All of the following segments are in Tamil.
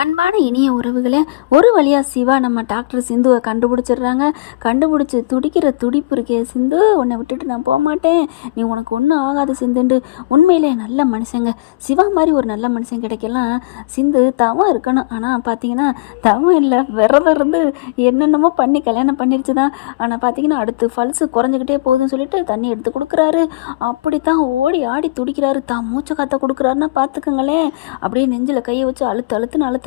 அன்பான இனிய உறவுகளே, ஒரு வழியாக சிவா நம்ம டாக்டர் சிந்துவை கண்டுபிடிச்சிடுறாங்க. கண்டுபிடிச்சி துடிக்கிற துடிப்பு இருக்கே, சிந்து உன்னை விட்டுட்டு நான் போக மாட்டேன், நீ உனக்கு ஒன்றும் ஆகாது சிந்துண்டு. உண்மையிலே நல்ல மனுஷங்க. சிவா மாதிரி ஒரு நல்ல மனுஷன் கிடைக்கலாம் சிந்து தவம் இருக்கணும். ஆனால் பார்த்தீங்கன்னா தவம் இல்லை, விரதம் இருந்து என்னென்னமோ பண்ணி கல்யாணம் பண்ணிருச்சு தான். ஆனால் பார்த்தீங்கன்னா அடுத்து ஃபல்ஸு குறைஞ்சிக்கிட்டே போகுதுன்னு சொல்லிட்டு தண்ணி எடுத்து கொடுக்குறாரு. அப்படித்தான் ஓடி ஆடி துடிக்கிறாரு. தான் மூச்சை காற்ற கொடுக்குறாருன்னா பார்த்துக்கங்களேன். அப்படியே நெஞ்சில் கையை வச்சு அழுத்துன்னு அழுத்துறாங்க.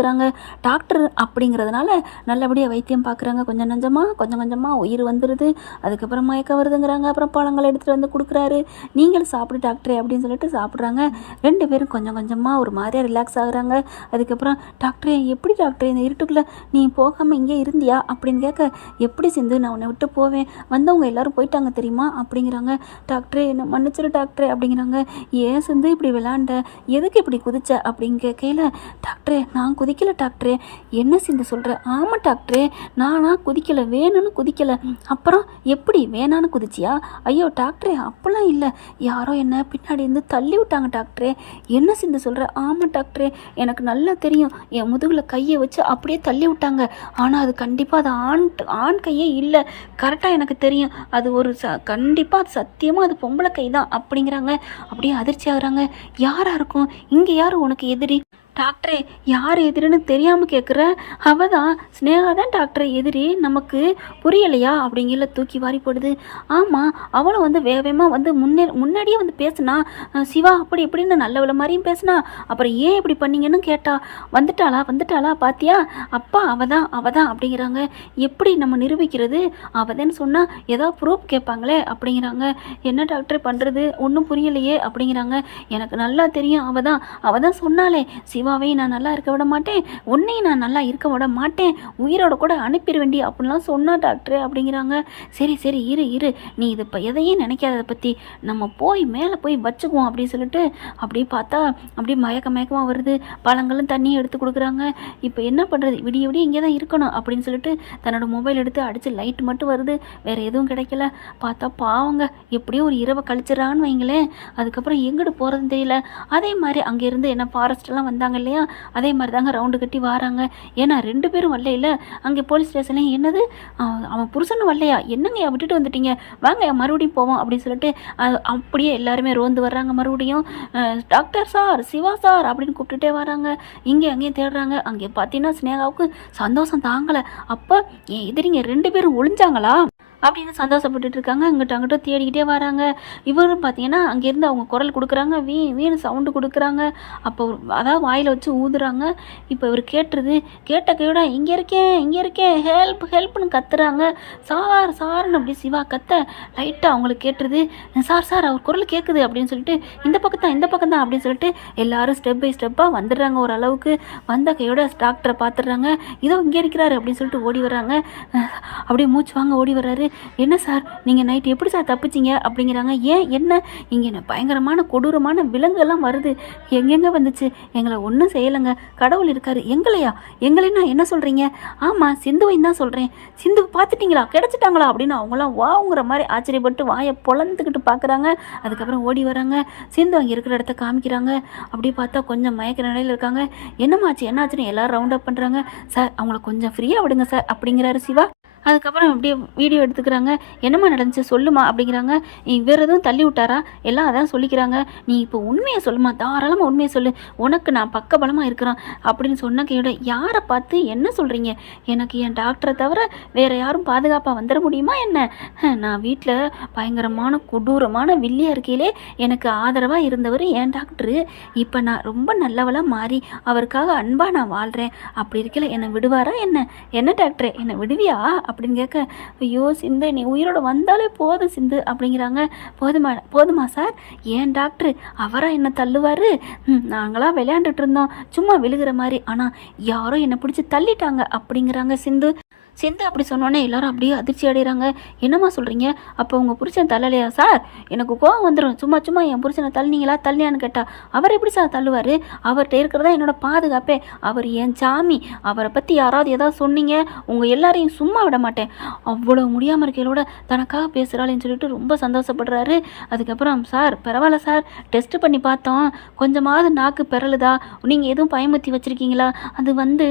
டாக்டர் அப்படிங்கிறதுனால நல்லபடியாக வைத்தியம் பார்க்குறாங்க. கொஞ்சம் கொஞ்சமாக உயிர் வந்துடுது. அதுக்கப்புறம் மயக்கம் வருதுங்கிறாங்க. அப்புறம் பழங்களை எடுத்துகிட்டு வந்து கொடுக்குறாரு. நீங்களும் சாப்பிடு டாக்டரே அப்படின்னு சொல்லிட்டு சாப்பிட்றாங்க. 2 பேரும் கொஞ்சம் கொஞ்சமாக ஒரு மாதிரியாக ரிலாக்ஸ் ஆகுறாங்க. அதுக்கப்புறம் டாக்டரே எப்படி டாக்டரே இந்த இருட்டுக்குள்ளே நீ போகாமல் இங்கே இருந்தியா அப்படின்னு கேட்க, எப்படி சிந்து நான் உன்னை விட்டு போவேன், வந்தவங்க எல்லாரும் போயிட்டாங்க தெரியுமா அப்படிங்கிறாங்க. டாக்டரே என்ன மன்னிச்சிரு டாக்டரே அப்படிங்கிறாங்க. ஏன் சிந்து இப்படி விளாண்ட, எதுக்கு இப்படி குதிச்ச அப்படின்னு கேட்கல, டாக்டரே நான் குதிக்கல டாக்டரே. என்ன சிந்து சொல்கிற? ஆமாம் டாக்டரே, நானா குதிக்கலை, வேணும்னு குதிக்கலை. அப்புறம் எப்படி வேணான்னு குதிச்சியா? ஐயோ டாக்டரே அப்போல்லாம் இல்லை, யாரோ என்ன பின்னாடி இருந்து தள்ளி விட்டாங்க டாக்டரே. என்ன சிந்து சொல்கிற? ஆமாம் டாக்டரே, எனக்கு நல்லா தெரியும், என் முதுகில் கையை வச்சு அப்படியே தள்ளி விட்டாங்க. ஆனால் அது கண்டிப்பாக அது ஆண் கையே இல்லை, கரெக்டாக எனக்கு தெரியும். அது ஒரு கண்டிப்பாக சத்தியமாக அது பொம்பளை கை தான் அப்படிங்கிறாங்க. அப்படியே அதிர்ச்சி ஆகுறாங்க. யாராக இருக்கும் இங்கே, யார் உனக்கு எதிரி? டாக்டரே யார் எதிரின்னு தெரியாமல் கேட்குற? அவள் தான், ஸ்னேகா தான் டாக்டர் எதிரி, நமக்கு புரியலையா அப்படிங்கிற தூக்கி வாரி போடுது. ஆமாம், அவளும் வந்து வேகமாக வந்து முன்னாடியே வந்து பேசுனா, சிவா அப்படி இப்படின்னு நல்லவள மாதிரியும் பேசுனா. அப்புறம் ஏன் இப்படி பண்ணீங்கன்னு கேட்டா. வந்துட்டாளா பாத்தியா, அப்பா அவள் தான் அப்படிங்கிறாங்க. எப்படி நம்ம நிரூபிக்கிறது? அவதன்னு சொன்னால் ஏதோ ப்ரூஃப் கேட்பாங்களே அப்படிங்கிறாங்க. என்ன டாக்டர் பண்ணுறது, ஒன்றும் புரியலையே அப்படிங்கிறாங்க. எனக்கு நல்லா தெரியும், அவள் தான் சொன்னாலே, சிவாவை நான் நல்லா இருக்க விட மாட்டேன், உன்னையும் நான் நல்லா இருக்க விட மாட்டேன், உயிரோட கூட அனுப்பிட வேண்டி அப்படின்லாம் சொன்னா டாக்டர் அப்படிங்கிறாங்க. சரி இரு, நீ இது இப்போ எதையும் நினைக்காத பற்றி, நம்ம போய் மேலே போய் வச்சுக்குவோம் அப்படின்னு சொல்லிட்டு அப்படியே பார்த்தா அப்படியே மயக்கமாக வருது. பழங்களும் தண்ணியும் எடுத்து கொடுக்குறாங்க. இப்போ என்ன பண்ணுறது, விடிய இங்கே தான் இருக்கணும் அப்படின்னு சொல்லிட்டு தன்னோட மொபைல் எடுத்து அடித்து லைட் மட்டும் வருது, வேறு எதுவும் கிடைக்கல. பார்த்தா பாவங்க எப்படியும் ஒரு இரவை கழிச்சிடறான்னு வைங்களேன். அதுக்கப்புறம் எங்கிட்டு போகிறதுன்னு தெரியல. அதே மாதிரி அங்கேருந்து என்ன ஃபாரஸ்ட்லாம் வந்தாங்க இல்லையா, அதே மாதிரி தாங்க ரவுண்டு கட்டி வராங்க. ஏன்னா 2 பேரும் வரல. அங்கே போலீஸ் ஸ்டேஷன்லேயும் என்னது அவன் புருஷனும் வரலையா, என்னங்க விட்டுட்டு வந்துட்டீங்க, வாங்க மறுபடியும் போவோம் அப்படின்னு சொல்லிட்டு அப்படியே எல்லாருமே ரோந்து வர்றாங்க. மறுபடியும் டாக்டர் சார், சிவா சார் அப்படின்னு கூப்பிட்டுட்டே வராங்க. இங்கே அங்கேயும் தேடுறாங்க. அங்கே பார்த்தீங்கன்னா ஸ்னேகாவுக்கு சந்தோஷம் தாங்கலை. அப்போ என் எதிரிங்க 2 பேரும் ஒளிஞ்சாங்களா அப்படின்னு சந்தோஷப்பட்டுட்டு இருக்காங்க. அங்கிட்ட தேடிக்கிட்டே வராங்க. இவரும் பார்த்தீங்கன்னா அங்கேருந்து அவங்க குரல் கொடுக்குறாங்க, வீணு சவுண்டு கொடுக்குறாங்க. அப்போ அதாவது வாயில் வச்சு ஊதுறாங்க. இப்போ இவர் கேட்ட கையோட இங்கே இருக்கேன் ஹெல்ப்னு கத்துறாங்க. சார்னு அப்படி சிவா கத்த லைட்டாக அவங்களுக்கு கேட்டுருது. சார் அவர் குரல் கேட்குது அப்படின்னு சொல்லிட்டு இந்த பக்கம் தான் அப்படின்னு சொல்லிட்டு எல்லாரும் ஸ்டெப் பை ஸ்டெப்பாக வந்துடுறாங்க. ஓரளவுக்கு வந்த கையோட டாக்டரை பார்த்துடுறாங்க. இதோ இங்கே இருக்கிறாரு அப்படின்னு சொல்லிட்டு ஓடி வர்றாங்க. அப்படியே மூச்சு வாங்க ஓடி வர்றாரு. என்ன சார் நீங்கள் நைட்டு எப்படி சார் தப்பிச்சிங்க அப்படிங்கிறாங்க. ஏன் என்ன இங்கே பயங்கரமான கொடூரமான விலங்குகள்லாம் வருது, எங்கெங்கே வந்துச்சு, எங்களை ஒன்றும் செய்யலைங்க, கடவுள் இருக்காரு. எங்களைன்னா என்ன சொல்கிறீங்க? ஆமாம் சிந்துவையும் தான் சொல்கிறேன். சிந்து பார்த்துட்டிங்களா, கிடச்சிட்டாங்களா அப்படின்னு அவங்களாம் வாங்குற மாதிரி ஆச்சரியப்பட்டு வாயை பொழந்துக்கிட்டு பார்க்குறாங்க. அதுக்கப்புறம் ஓடி வராங்க. சிந்து அங்கே இருக்கிற இடத்த காமிக்கிறாங்க. அப்படி பார்த்தா கொஞ்சம் மயக்க நிலையில் இருக்காங்க. என்னாச்சுன்னு எல்லாரும் ரவுண்ட் அப் பண்ணுறாங்க. சார் அவங்கள கொஞ்சம் ஃப்ரீயாக விடுங்க சார் அப்படிங்கிறாரு சிவா. அதுக்கப்புறம் அப்படியே வீடியோ எடுத்துக்கிறாங்க. என்னம்மா நடந்துச்சு சொல்லுமா அப்படிங்கிறாங்க. வேறு எதுவும் தள்ளி விட்டாரா, எல்லாம் அதான் சொல்லிக்கிறாங்க. நீ இப்போ உண்மையை சொல்லுமா, தாராளமாக உண்மையை சொல்லு, உனக்கு நான் பக்கபலமாக இருக்கிறேன் அப்படின்னு சொன்ன கையோட யாரை பார்த்து என்ன சொல்கிறீங்க, எனக்கு என் டாக்டரை தவிர வேறு யாரும் பாதுகாப்பாக வந்துட முடியுமா என்ன? நான் வீட்டில் பயங்கரமான கொடூரமான வில்லியாக இருக்கையிலே எனக்கு ஆதரவாக இருந்தவர் என் டாக்டரு. இப்போ நான் ரொம்ப நல்லவளாக மாறி அவருக்காக அன்பாக நான் வாழ்கிறேன். அப்படி இருக்கல என்னை விடுவாரா என்ன டாக்டரே, என்னை விடுவியா அப்படின்னு கேட்க, ஐயோ சிந்து நீ உயிரோட வந்தாலே போதும் சிந்து அப்படிங்கிறாங்க. போதுமா சார், ஏன் டாக்டர் அவராக என்ன தள்ளுவார், நாங்களாம் விளையாண்டுட்டு இருந்தோம் சும்மா விழுகிற மாதிரி, ஆனால் யாரோ என்னை பிடிச்சி தள்ளிட்டாங்க அப்படிங்கிறாங்க சிந்து. சிந்து அப்படி சொன்னோன்னே எல்லாரும் அப்படியே அதிர்ச்சி அடைகிறாங்க. என்னம்மா சொல்கிறீங்க? அப்போ உங்கள் புருஷன் தள்ளலையா சார்? எனக்கு கோவம் வந்துடும். சும்மா சும்மா என் புருஷனை தள்ளினீங்களா தள்ளியான்னு கேட்டா, அவர் எப்படி சார் தள்ளுவார்? அவர்கிட்ட இருக்கிறதா என்னோட பாதுகாப்பே. அவர் என் சாமி. அவரை பற்றி யாராவது ஏதாவது சொன்னீங்க, உங்கள் எல்லாரையும் சும்மா விட மாட்டேன். அவ்வளோ முடியாமல் இருக்கையிலோட தனக்காக பேசுகிறாள்னு சொல்லிட்டு ரொம்ப சந்தோஷப்படுறாரு. அதுக்கப்புறம் சார் பரவாயில்ல சார், டெஸ்ட் பண்ணி பார்த்தோம், கொஞ்சமாவது நாக்கு பெறலுதா, நீங்கள் எதுவும் பயமுறுத்தி வச்சுருக்கீங்களா, அது வந்து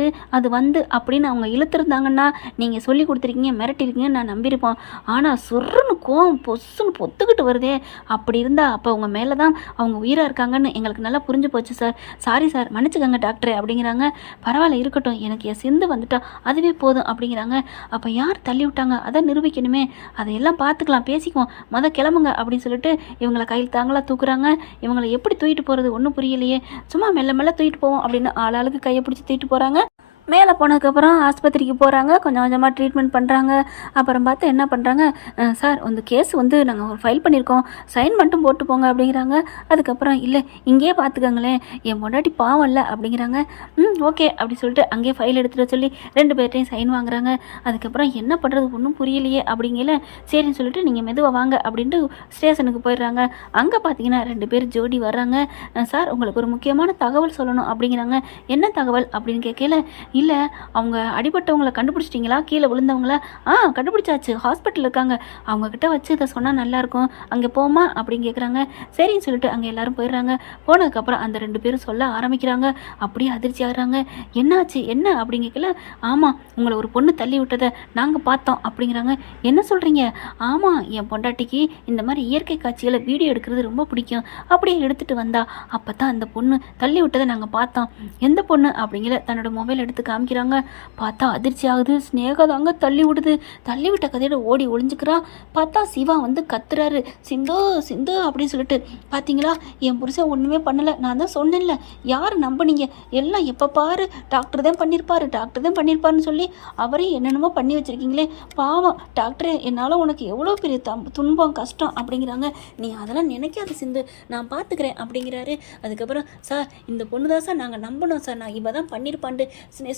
அப்படின்னு அவங்க இழுத்துருந்தாங்கன்னா நீங்கள் சொல்லி கொடுத்துருக்கீங்க, மிரட்டிருக்கீங்க, நான் நம்பியிருப்போம். ஆனால் சொர்ருன்னு கோவம் பொசுன்னு பொத்துக்கிட்டு வருதே. அப்படி இருந்தால் அப்போ அவங்க மேலே தான் அவங்க உயிராக இருக்காங்கன்னு எங்களுக்கு நல்லா புரிஞ்சு போச்சு சார். சாரி சார், மன்னிச்சுக்கோங்க டாக்டரே அப்படிங்கிறாங்க. பரவாயில்ல இருக்கட்டும், எனக்கு என் சிந்து வந்துட்டா அதுவே போதும் அப்படிங்கிறாங்க. அப்போ யார் தள்ளி விட்டாங்க அதை நிரூபிக்கணுமே, அதையெல்லாம் பார்த்துக்கலாம், பேசிக்குவோம், கிளம்புங்க அப்படின்னு சொல்லிட்டு இவங்களை கையில் தாங்களாக தூக்குறாங்க. இவங்களை எப்படி தூக்கிட்டு போகிறது ஒன்றும் புரியலையே. சும்மா மெல்ல மெல்ல தூக்கிட்டு போவோம் அப்படின்னு ஆளாளுக்கு கையை பிடிச்சி தூக்கிட்டு போகிறாங்க. மேலே போனதுக்கப்புறம் ஆஸ்பத்திரிக்கு போகிறாங்க. கொஞ்சம் கொஞ்சமாக ட்ரீட்மெண்ட் பண்ணுறாங்க. அப்புறம் பார்த்து என்ன பண்ணுறாங்க, சார் அந்த கேஸ் நாங்கள் ஒரு ஃபைல் பண்ணியிருக்கோம், சைன் மட்டும் போட்டு போங்க அப்படிங்கிறாங்க. அதுக்கப்புறம் இல்லை இங்கேயே பார்த்துக்கங்களேன், என் பொண்டாட்டி பாவம் இல்லை அப்படிங்கிறாங்க. ஓகே அப்படி சொல்லிட்டு அங்கேயே ஃபைல் எடுத்துகிட்டு சொல்லி 2 பேர்ட்டையும் சைன் வாங்குறாங்க. அதுக்கப்புறம் என்ன பண்ணுறது ஒன்றும் புரியலையே அப்படிங்கல, சரின்னு சொல்லிட்டு நீங்கள் மெதுவாக வாங்க அப்படின்ட்டு ஸ்டேஷனுக்கு போயிடுறாங்க. அங்கே பார்த்தீங்கன்னா 2 பேர் ஜோடி வர்றாங்க. சார் உங்களுக்கு ஒரு முக்கியமான தகவல் சொல்லணும் அப்படிங்கிறாங்க. என்ன தகவல் அப்படின்னு கேட்கல, இல்லை அவங்க அடிபட்டவங்களை கண்டுபிடிச்சிட்டிங்களா, கீழே விழுந்தவங்கள? கண்டுபிடிச்சாச்சு, ஹாஸ்பிட்டல் இருக்காங்க, அவங்கக்கிட்ட வச்சு இதை சொன்னால் நல்லாயிருக்கும், அங்கே போமா அப்படின்னு கேட்குறாங்க. சரின்னு சொல்லிட்டு அங்கே எல்லோரும் போயிடுறாங்க. போனதுக்கப்புறம் அந்த 2 பேரும் சொல்ல ஆரம்பிக்கிறாங்க. அப்படியே அதிர்ச்சி ஆகிறாங்க. என்னாச்சு என்ன அப்படின்னு கேட்கல, ஆமாம் உங்களை ஒரு பொண்ணு தள்ளி விட்டதை நாங்கள் பார்த்தோம் அப்படிங்கிறாங்க. என்ன சொல்கிறீங்க? ஆமாம், என் பொண்டாட்டிக்கு இந்த மாதிரி இயற்கை காட்சிகளை வீடியோ எடுக்கிறது ரொம்ப பிடிக்கும், அப்படியே எடுத்துகிட்டு வந்தா அப்போ தான் அந்த பொண்ணு தள்ளி விட்டதை நாங்கள் பார்த்தோம். எந்த பொண்ணு அப்படிங்கிற தன்னோட மொபைல் எடுத்து காமிக்கிறாங்க. பார்த்தா அதிர்ச்சி ஆகுது. ஸ்னேகா தாங்க தள்ளி விடுது. தள்ளி விட்ட கதையோட ஓடி ஒளிஞ்சுக்கிறா. பார்த்தா சிவா கத்துறாரு, சிந்து சிந்து அப்படின்னு சொல்லிட்டு. பார்த்தீங்களா, என் புருஷன் ஒன்றுமே பண்ணலை, நான் தான் சொன்னேன்ல, யார் நம்பினீங்க? எல்லாம் எப்போ பாரு டாக்டர் தான் பண்ணியிருப்பாருன்னு சொல்லி அவரே என்னென்னமோ பண்ணி வச்சுருக்கீங்களே. பாவம் டாக்டரே, என்னால் உனக்கு எவ்வளோ பெரிய துன்பம் கஷ்டம் அப்படிங்கிறாங்க. நீ அதெல்லாம் நினைக்காத சிந்து, நான் பார்த்துக்கிறேன் அப்படிங்கிறாரு. அதுக்கப்புறம் சார் இந்த பொண்ணு தான் சார் நாங்கள் நம்பணும் சார், நான் இவ தான் பண்ணியிருப்பான்ட்டு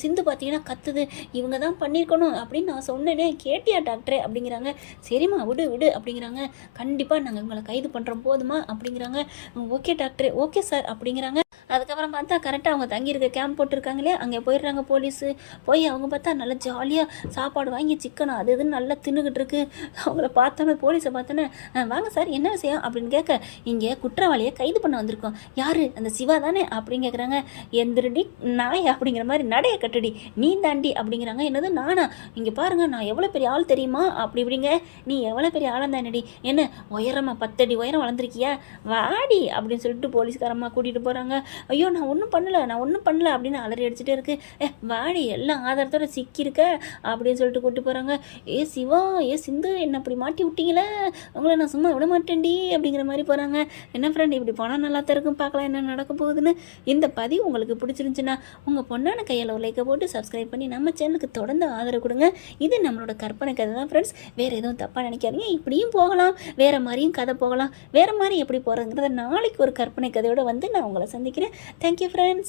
சிந்து பார்த்தீங்கன்னா கத்துது, இவங்க தான் பண்ணியிருக்கணும் அப்படின்னு நான் சொன்னேனே, கேட்டியா டாக்டரே அப்படிங்கிறாங்க. சரிம்மா விடு விடு அப்படிங்கிறாங்க. கண்டிப்பாக நாங்கள் உங்களை கைது பண்ணுறோம் போதுமா அப்படிங்கிறாங்க. ஓகே டாக்டரே, ஓகே சார் அப்படிங்கிறாங்க. அதுக்கப்புறம் பார்த்தா கரெக்டாக அவங்க தங்கியிருக்க கேம்ப் போட்டிருக்காங்களே, அங்கே போயிடுறாங்க போலீஸு. போய் அவங்க பார்த்தா நல்லா ஜாலியாக சாப்பாடு வாங்கி சிக்கன் அது இதுன்னு நல்லா தின்னுக்கிட்டு இருக்கு. அவங்கள பார்த்தோன்னே போலீஸை பார்த்தோன்னே, வாங்க சார் என்ன விஷயம் அப்படின்னு கேட்க, இங்கே குற்றவாளியை கைது பண்ண வந்திருக்கோம். யார்? அந்த சிவா தானே அப்படின்னு கேட்குறாங்க. எந்திரடி நாய் அப்படிங்கிற மாதிரி நடைய கட்டுடி, நீ தாண்டி அப்படிங்கிறாங்க. என்னது நானா? இங்கே பாருங்க நான் எவ்வளோ பெரிய ஆள் தெரியுமா அப்படி இப்படிங்க. நீ எவ்வளோ பெரிய ஆளாக தானடி, என்ன உயரமாக 10 அடி உயரம் வளர்ந்துருக்கியா, வாடி அப்படின்னு சொல்லிட்டு போலீஸ்காரமாக கூட்டிகிட்டு போகிறாங்க. ஐயோ நான் ஒன்றும் பண்ணலை அப்படின்னு அலறி அடிச்சுட்டே இருக்கு. வாடி எல்லாம் ஆதாரத்தோட சிக்கியிருக்க அப்படின்னு சொல்லிட்டு கூப்பிட்டு போகிறாங்க. சிவா சிந்து என்ன அப்படி மாட்டி விட்டீங்களே, உங்களை நான் சும்மா விட மாட்டேன்டி அப்படிங்கிற மாதிரி போகிறாங்க. என்ன ஃப்ரெண்ட் இப்படி போனால் நல்லா தான் இருக்கும், பார்க்கலாம் என்ன நடக்க போகுதுன்னு. இந்த பதிவு உங்களுக்கு பிடிச்சிருந்துச்சுன்னா உங்கள் பொண்ணான கையில் ஒரு லைக்கை போட்டு சப்ஸ்கிரைப் பண்ணி நம்ம சேனலுக்கு தொடர்ந்து ஆதரவு கொடுங்க. இது நம்மளோட கற்பனை கதை தான் ஃப்ரெண்ட்ஸ், வேறு எதுவும் தப்பாக நினைக்காதீங்க. இப்படியும் போகலாம், வேறு மாதிரியும் கதை போகலாம், வேறு மாதிரி எப்படி போகிறதுங்கிறத நாளைக்கு ஒரு கற்பனை கதையோடு நான் உங்களை சந்திக்கிறேன். Thank you friends.